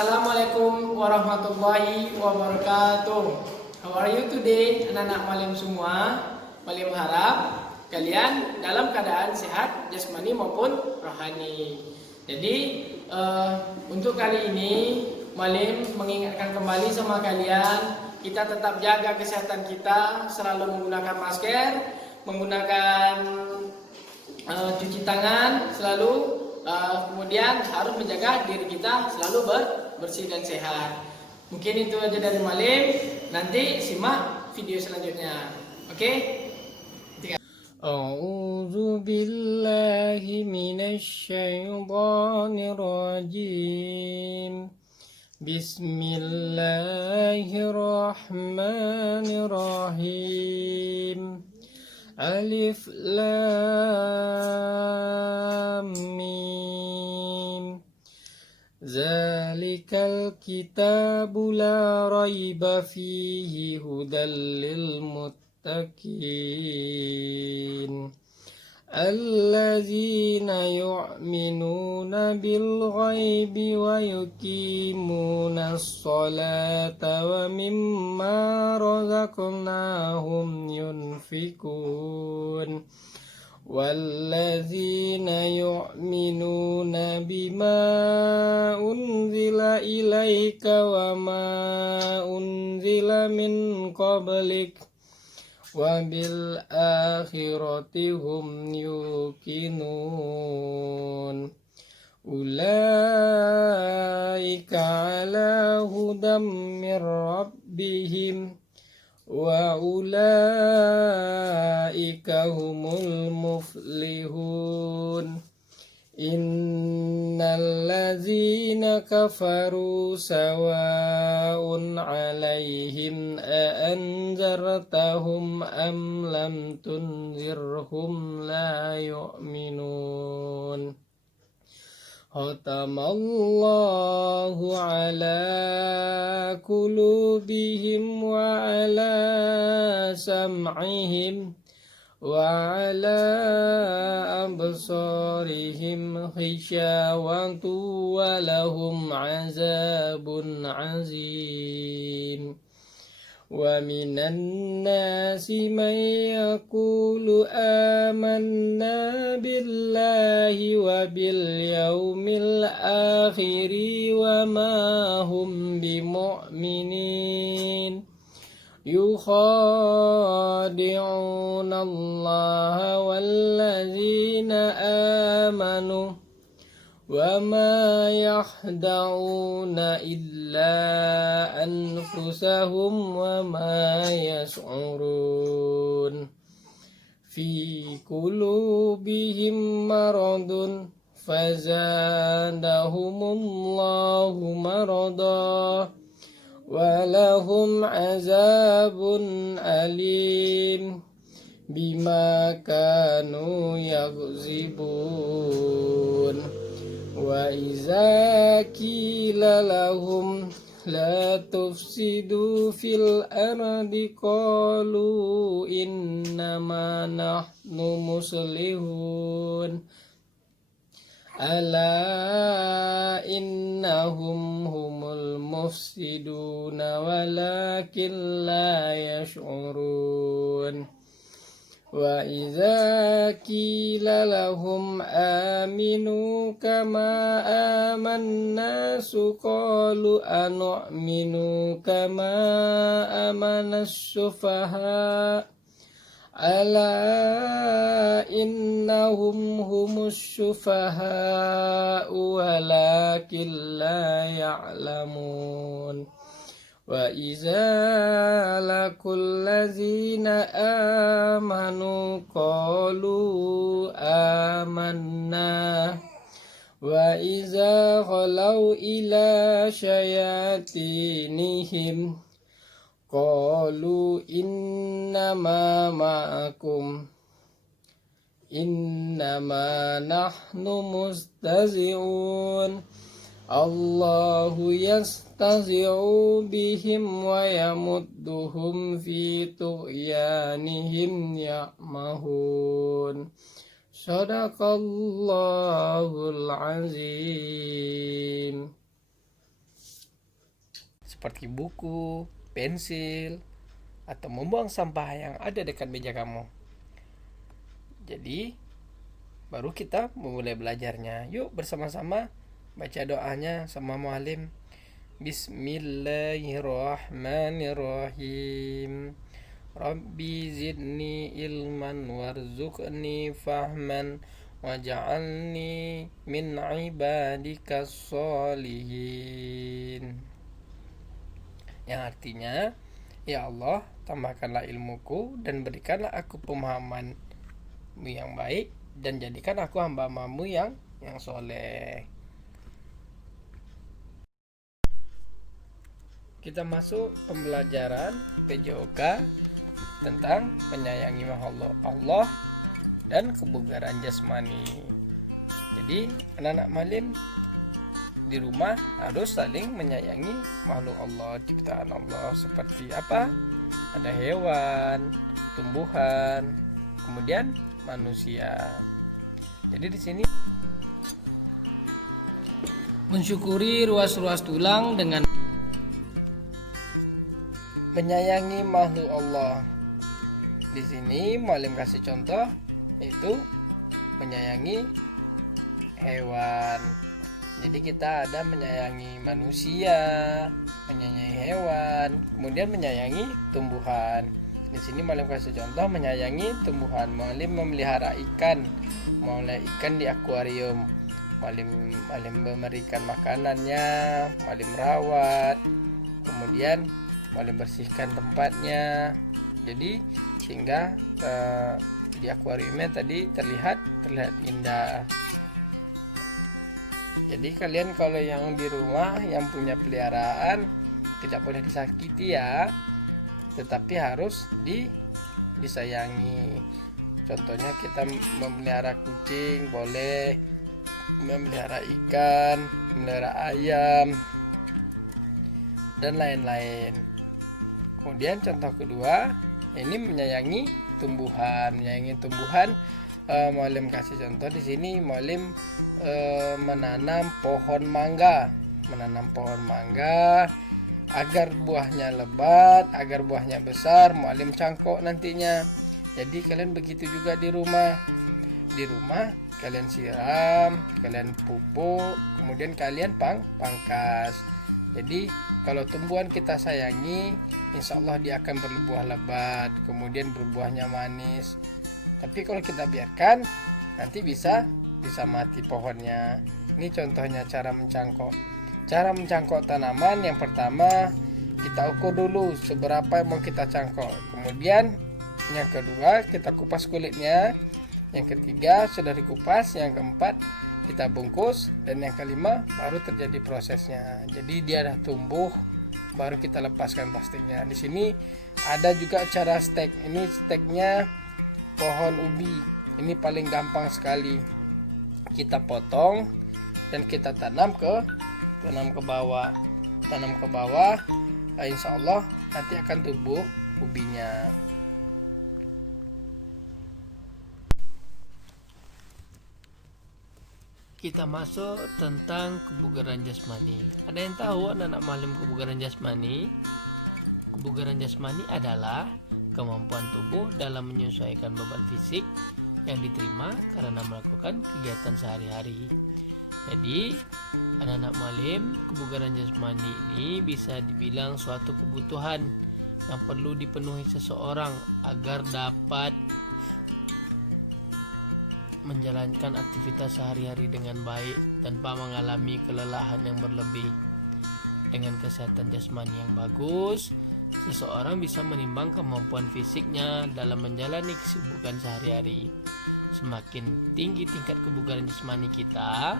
Assalamualaikum warahmatullahi wabarakatuh. How are you today, anak-anak Malim semua? Malim harap kalian dalam keadaan sehat jasmani maupun rohani. Jadi untuk kali ini Malim mengingatkan kembali sama kalian, kita tetap jaga kesehatan kita, selalu menggunakan masker, menggunakan cuci tangan selalu. Kemudian harus menjaga diri kita selalu bersih dan sehat. Mungkin itu aja dari Malim. Nanti simak video selanjutnya. Oke? A'udzu billahi minasy syaithanir rajim. Bismillahirrahmanirrahim. Alif Lam Mim. Zalikal kitabu la raiba fihi hudal lil muttaqin. Allazina yu'minuna bil ghaibi wa yuqimuna as-salata wa mimma razaqnahum yunfikun. Wallazina yu'minuna bima unzila ilaika wa ma unzila min qablik wa bil akhirati hum yuqinun. Ulaika ala hudam mir rabbihim wa ulaika humul muflihun. Innal ladzina kafaru sawa'un 'alaihim a anzartahum am lam tunzirhum la yu'minun. Khatamallahu ala qulubihim wa ala sam'ihim wa ala absarihim khishawatu wa lahum azabun azim. Wa minan nasi man yaqulu amanna billahi wa bil yaumil akhiri wa ma hum bimu'minin. Yukhadi'una Allah wallazina amanu wa ma yahda'una illa anfusahum wa ma yash'urun. Fi qulubihim maradun fazadahumullahu marada walahum azabun alim bima kanu yakzibun. Wa iza qila lahum la tufsidu fil ardi qalu innama nahnu muslihun. Ala innahum humul mufsiduna walakin la yash'urun. Wa idza qila lahum aminu kama amanna qalu anu'minu kama amana as-sufaha. Ala innahum humus syufaha walakin la ya'lamun. Wa iza laqul ladzina amanu qalu amanna wa iza khalau ila syayatinihim qalu innama ma'akum innama nahnu mustazi'un. Allahu yastazi'u bihim wa yamudduhum fi tughyanihim ya'mahun. Sadaqallahul azim. seperti buku, pensil, atau membuang sampah yang ada dekat meja kamu. Jadi baru kita memulai belajarnya. Yuk bersama-sama baca doanya sama muallim. Bismillahirrahmanirrahim. Rabbi zidni ilman warzuqni fahman waj'alni min ibadikas solihin. Yang artinya, ya Allah, tambahkanlah ilmuku dan berikanlah aku pemahaman yang baik dan jadikan aku hamba-Mu yang soleh. Kita masuk pembelajaran PJOK tentang menyayangi Allah dan kebugaran jasmani. Jadi anak-anak malim di rumah harus saling menyayangi makhluk Allah, ciptaan Allah. Seperti apa? Ada hewan, tumbuhan, kemudian manusia. Jadi di sini Mensyukuri ruas-ruas tulang dengan menyayangi makhluk Allah. Di sini muallim kasih contoh yaitu menyayangi hewan. Jadi kita ada menyayangi manusia, menyayangi hewan, kemudian menyayangi tumbuhan. Di sini muallim kasih contoh menyayangi tumbuhan. Muallim memelihara ikan, mulai ikan di akuarium. Muallim memberikan makanannya, muallim rawat, kemudian muallim bersihkan tempatnya. Jadi sehingga di akuariumnya tadi terlihat indah. Jadi kalian kalau yang di rumah yang punya peliharaan tidak boleh disakiti ya, tetapi harus disayangi. Contohnya kita memelihara kucing boleh, memelihara ikan, memelihara ayam, dan lain-lain. Kemudian contoh kedua, ini menyayangi tumbuhan. Muallim kasih contoh di sini. Muallim menanam pohon mangga agar buahnya lebat, agar buahnya besar. Muallim cangkok nantinya. Jadi kalian begitu juga di rumah. Di rumah kalian siram, kalian pupuk, kemudian kalian pangkas. Jadi kalau tumbuhan kita sayangi, insya Allah dia akan berbuah lebat, kemudian berbuahnya manis. Tapi kalau kita biarkan, nanti bisa mati pohonnya. Ini contohnya cara mencangkok. Cara mencangkok tanaman, yang pertama kita ukur dulu seberapa yang mau kita cangkok. Kemudian yang kedua kita kupas kulitnya. Yang ketiga sudah dikupas. Yang keempat kita bungkus, dan yang kelima baru terjadi prosesnya. Jadi dia dah tumbuh, baru kita lepaskan plastiknya. Di sini ada juga cara stek. Ini steknya pohon ubi. Ini paling gampang sekali. Kita potong dan kita tanam ke bawah. Insya Allah nanti akan tumbuh ubinya. Kita masuk tentang kebugaran jasmani. Ada yang tahu anak-anak malim kebugaran jasmani? Kebugaran jasmani adalah kemampuan tubuh dalam menyesuaikan beban fisik yang diterima karena melakukan kegiatan sehari-hari. Jadi, anak-anak malim, kebugaran jasmani ini bisa dibilang suatu kebutuhan yang perlu dipenuhi seseorang agar dapat menjalankan aktivitas sehari-hari dengan baik tanpa mengalami kelelahan yang berlebih. Dengan kesehatan jasmani yang bagus, seseorang bisa menimbang kemampuan fisiknya dalam menjalani kesibukan sehari-hari. Semakin tinggi tingkat kebugaran jasmani kita,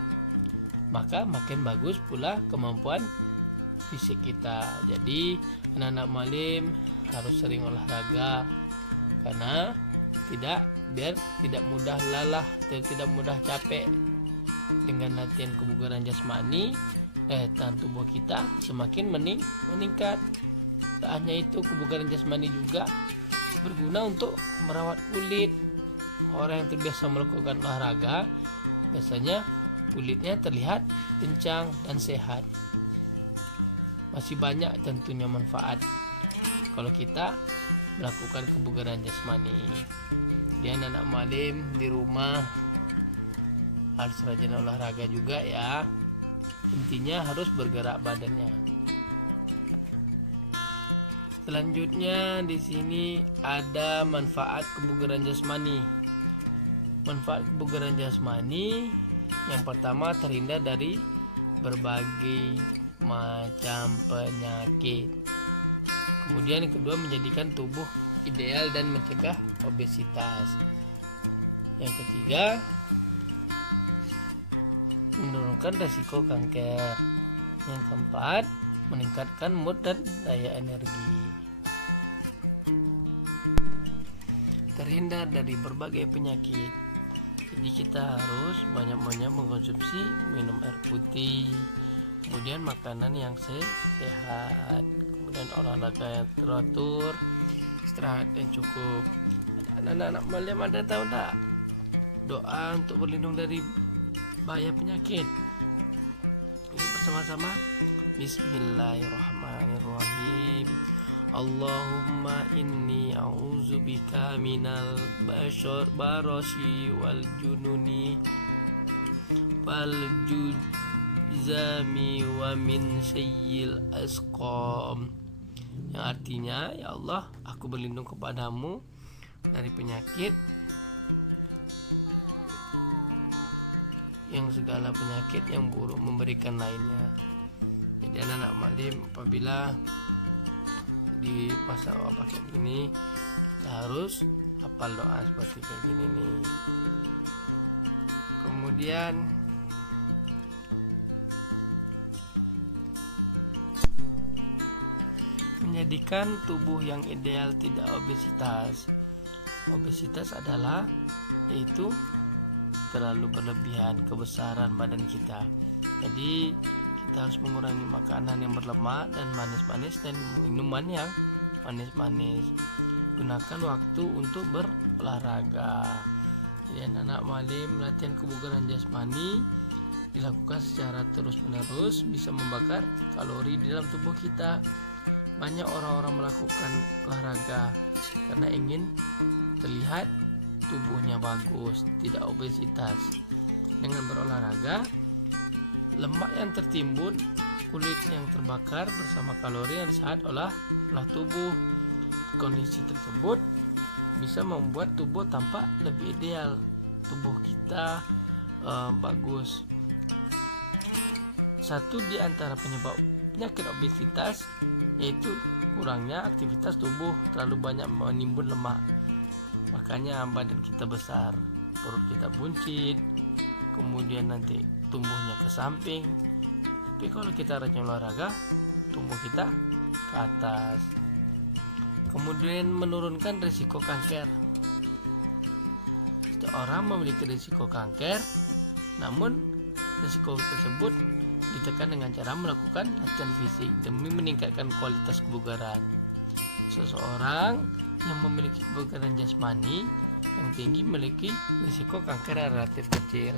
maka makin bagus pula kemampuan fisik kita. Jadi anak-anak malim harus sering olahraga karena biar tidak mudah lelah dan tidak mudah capek. Dengan latihan kebugaran jasmani, tahan tubuh kita semakin meningkat. Tak hanya itu, kebugaran jasmani juga berguna untuk merawat kulit. Orang yang terbiasa melakukan olahraga biasanya kulitnya terlihat kencang dan sehat. masih banyak tentunya manfaat kalau kita melakukan kebugaran jasmani. Dan anak malim di rumah harus rajin olahraga juga ya. Intinya harus bergerak badannya. Selanjutnya di sini ada manfaat kebugaran jasmani. Manfaat kebugaran jasmani yang pertama, terhindar dari berbagai macam penyakit. Kemudian yang kedua, menjadikan tubuh ideal dan mencegah obesitas. Yang ketiga, menurunkan resiko kanker. Yang keempat, meningkatkan mood dan daya energi. Terhindar dari berbagai penyakit. Jadi kita harus banyak-banyak mengkonsumsi minum air putih, kemudian makanan yang sehat, kemudian olahraga yang teratur, istirahat yang cukup. Anak-anak malam ada tahu tak doa untuk berlindung dari bahaya penyakit? Ini bersama-sama. Bismillahirrahmanirrahim. Allahumma inni a'udzubika minal barasi wal jununi wal juzami wa min sayyil asqam. Yang artinya, ya Allah, aku berlindung kepadamu dari penyakit, yang segala penyakit yang buruk memberikan lainnya. Jadi anak-anak malim, apabila di masa wabah kayak gini, kita harus hafal doa seperti kayak gini nih. Kemudian menjadikan tubuh yang ideal, tidak obesitas. Obesitas adalah yaitu terlalu berlebihan kebesaran badan kita. Jadi kita harus mengurangi makanan yang berlemak dan manis-manis dan minuman yang manis-manis. Gunakan waktu untuk berolahraga. Jadi anak malim, latihan kebugaran jasmani dilakukan secara terus-menerus bisa membakar kalori di dalam tubuh kita. Banyak orang-orang melakukan olahraga karena ingin terlihat tubuhnya bagus, tidak obesitas. Dengan berolahraga, lemak yang tertimbun, kulit yang terbakar bersama kalori yang diserap oleh tubuh. Kondisi tersebut bisa membuat tubuh tampak lebih ideal. Tubuh kita bagus. Satu di antara penyebab penyakit obesitas yaitu kurangnya aktivitas tubuh, terlalu banyak menimbun lemak. Makanya badan kita besar, perut kita buncit, kemudian nanti tumbuhnya ke samping. Tapi kalau kita rajin olahraga, tumbuh kita ke atas. Kemudian menurunkan risiko kanker. Setiap orang memiliki risiko kanker, namun risiko tersebut ditekan dengan cara melakukan latihan fisik demi meningkatkan kualitas kebugaran. Seseorang yang memiliki kebugaran jasmani yang tinggi memiliki risiko kanker yang relatif kecil.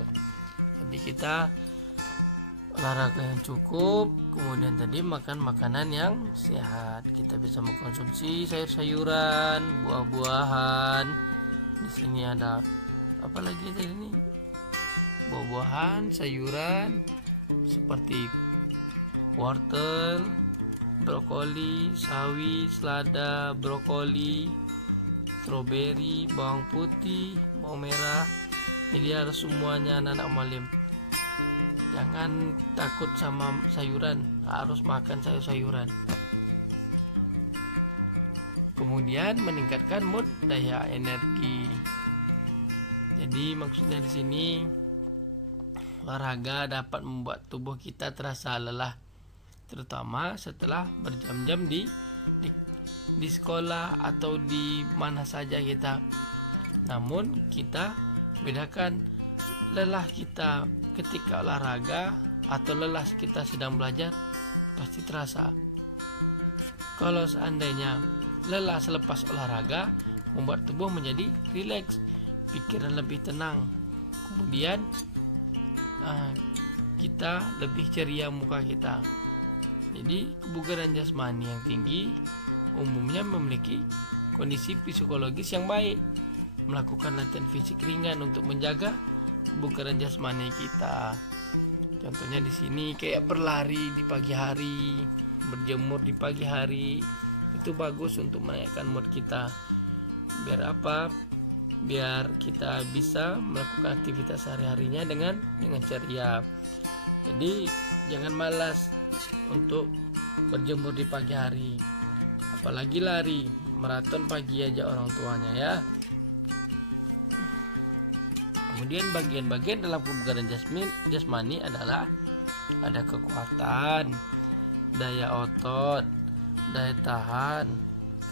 Jadi kita olahraga yang cukup, kemudian tadi makan makanan yang sehat. Kita bisa mengkonsumsi sayur-sayuran, buah-buahan. Di sini ada apa lagi tadi ini? Buah-buahan, sayuran seperti wortel, brokoli, sawi, selada, brokoli, stroberi, bawang putih, bawang merah. Jadi harus semuanya anak-anak malim. Jangan takut sama sayuran, harus makan sayur-sayuran. Kemudian meningkatkan mood, daya energi. Jadi maksudnya di sini olahraga dapat membuat tubuh kita terasa lelah, terutama setelah berjam-jam di sekolah atau di mana saja kita. Namun kita bedakan lelah kita ketika olahraga atau lelah kita sedang belajar pasti terasa. Kalau seandainya lelah selepas olahraga, membuat tubuh menjadi rileks, pikiran lebih tenang, kemudian kita lebih ceria muka kita. Jadi kebugaran jasmani yang tinggi umumnya memiliki kondisi psikologis yang baik. Melakukan latihan fisik ringan untuk menjaga kebugaran jasmani kita. Contohnya di sini kayak berlari di pagi hari, berjemur di pagi hari. Itu bagus untuk menaikkan mood kita. Biar apa? Biar kita bisa melakukan aktivitas sehari-harinya dengan ceria. Jadi jangan malas untuk berjemur di pagi hari, apalagi lari maraton pagi aja orang tuanya ya. Kemudian bagian-bagian dalam kebugaran jasmani adalah ada kekuatan, daya otot, daya tahan,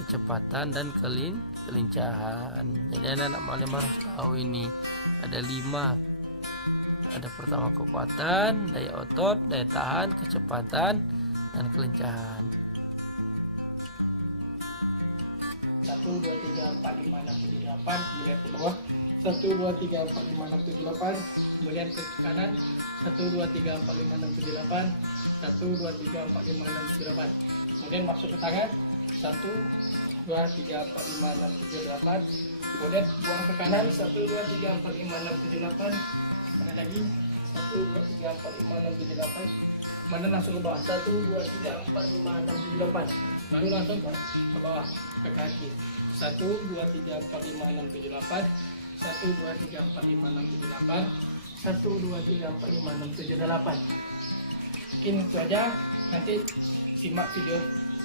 kecepatan, dan kelincahan. Jadi anak-anak malam harus tahu ini ada 5. Ada pertama kekuatan, daya otot, daya tahan, kecepatan, dan kelincahan. 1, 2, 3, 4, 5, 6, 7, 8. Kemudian ke bawah 1, 2, 3, 4, 5, 6, 7, 8. Kemudian ke kanan 1, 2, 3, 4, 5, 6, 7, 8. 1, 2, 3, 4, 5, 6, 7, 8. Kemudian masuk ke tangan 1, 2, 3, 4, 5, 6, 7, 8. Kemudian buang ke kanan 1, 2, 3, 4, 5, 6, 7, 8. Kanan lagi 1, 2, 3, 4, 5, 6, 7, 8. Mana langsung ke bawah 1, 2, 3, 4, 5, 6, 7, 8. Baru langsung ke bawah ke kaki 1, 2, 3, 4, 5, 6, 7, 8. 1, 2, 3, 4, 5, 6, 7, 8. 1, 2, 3, 4, 5, 6, 7, 8. Mungkin itu aja. Nanti simak video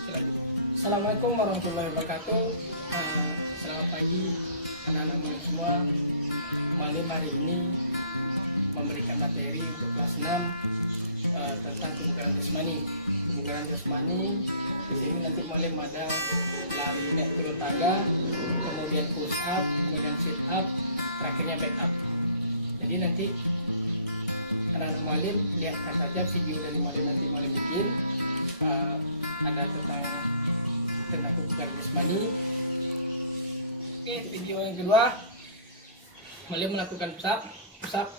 selanjutnya. Assalamualaikum warahmatullahi wabarakatuh. Selamat pagi anak-anak muda semua. Malam hari ini memberikan materi untuk kelas 6 tentang kebugaran jasmani. Kebugaran jasmani di sini nanti malam ada lari naik turun tangga, kemudian push up, kemudian sit up, terakhirnya back up. Jadi nanti anak-anak malam lihat saja video dari malam nanti malam bikin ada tentang kebugaran jasmani. Oke, video yang kedua malam melakukan push up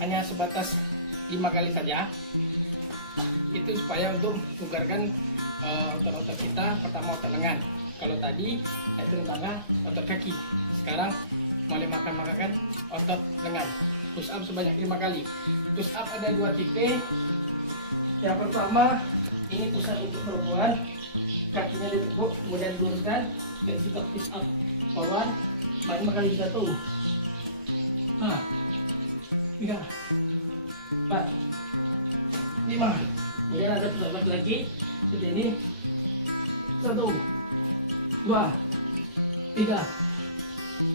hanya sebatas 5 kali saja. Itu supaya untuk bugarkan otot-otot kita. Pertama otot lengan. Kalau tadi naik turun tangga otot kaki. Sekarang mulai makan otot lengan. Push up sebanyak 5 kali. Push up ada 2 tipe. Yang pertama ini push up untuk perempuan. Kakinya ditekuk, kemudian luruskan dan sikap push up bawah. 5 kali jatuh. 3, 4, 5. Kemudian ada push up laki-laki seperti ini. 1, 2, 3,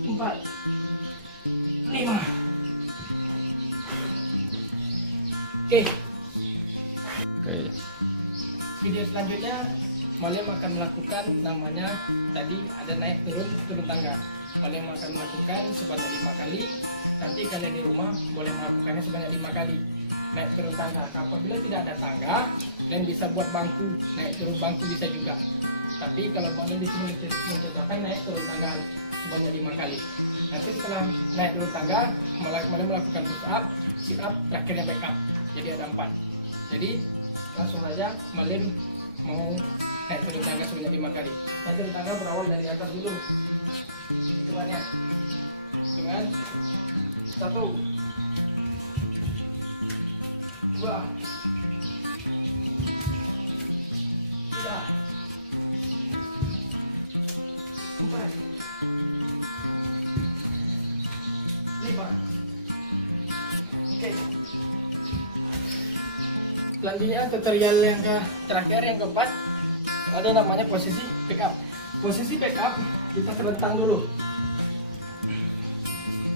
4, 5. Oke. Video selanjutnya Malim akan melakukan namanya tadi ada naik turun tangga. Malim akan melakukan sebanyak 5 kali. Nanti kalian di rumah boleh melakukannya sebanyak 5 kali. Naik turun tangga. Apabila tidak ada tangga, kalian bisa buat bangku, naik turun bangku bisa juga. Tapi kalau kalian di sini mencontohkan naik turun tangga sebanyak 5 kali. Nanti setelah naik turun tangga, kalian melakukan push up, sit up, terakhirnya back up. Jadi ada 4. Jadi langsung saja Malim mau naik turun tangga sebanyak 5 kali. Naik turun tangga berawal dari atas dulu. Hitungannya. Dengan 1, 2, 3, 4, 5, 6, 7, 8. Oke. Selanjutnya tutorial yang terakhir yang keempat ada namanya posisi pick up. Posisi pick up kita terlentang dulu.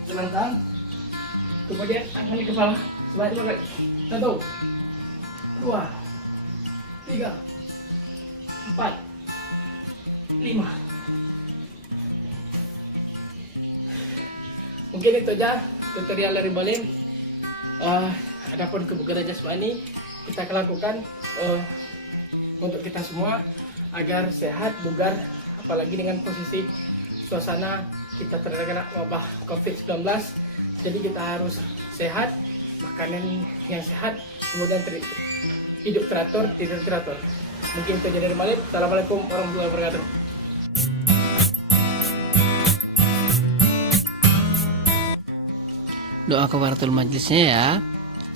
Terlentang. Kemudian angkat di kepala sebanyak 5 kali. 1, 2, 3, 4, 5. Mungkin itu aja tutorial dari Malim. Adapun kebugaran jasmani kita lakukan untuk kita semua agar sehat, bugar, apalagi dengan posisi suasana kita terkena wabah COVID-19. Jadi kita harus sehat, makanan yang sehat, kemudian hidup teratur, tidur teratur. Mungkin itu aja dari Malim. Assalamualaikum warahmatullahi wabarakatuh. Doa kafaratul majlisnya ya.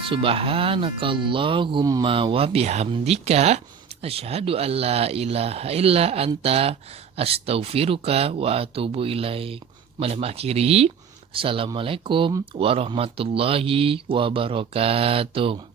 Subhanakallahumma wa bihamdika asyhadu an la ilaha illa anta astaghfiruka wa atubu ilaik. Malam akhiri. Assalamualaikum warahmatullahi wabarakatuh.